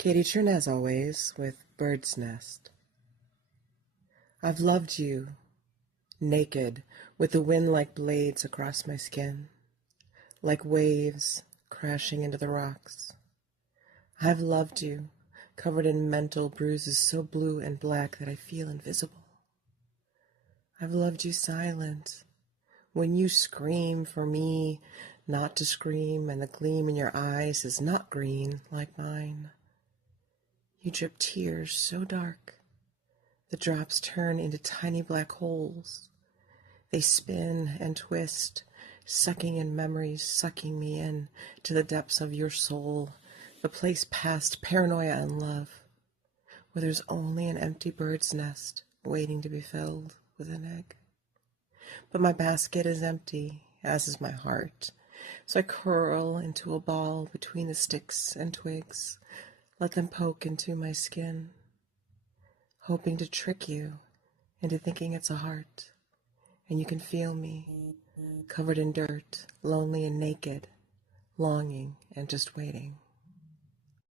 Kaytee Thrun, as always, with Bird's Nest. I've loved you, naked, with the wind like blades across my skin, like waves crashing into the rocks. I've loved you, covered in mental bruises so blue and black that I feel invisible. I've loved you silent, when you scream for me not to scream, and the gleam in your eyes is not green like mine. You drip tears so dark, the drops turn into tiny black holes. They spin and twist, sucking in memories, sucking me in to the depths of your soul, the place past paranoia and love, where there's only an empty bird's nest waiting to be filled with an egg. But my basket is empty, as is my heart, so I curl into a ball between the sticks and twigs, let them poke into my skin, hoping to trick you into thinking it's a heart, and you can feel me, covered in dirt, lonely and naked, longing and just waiting.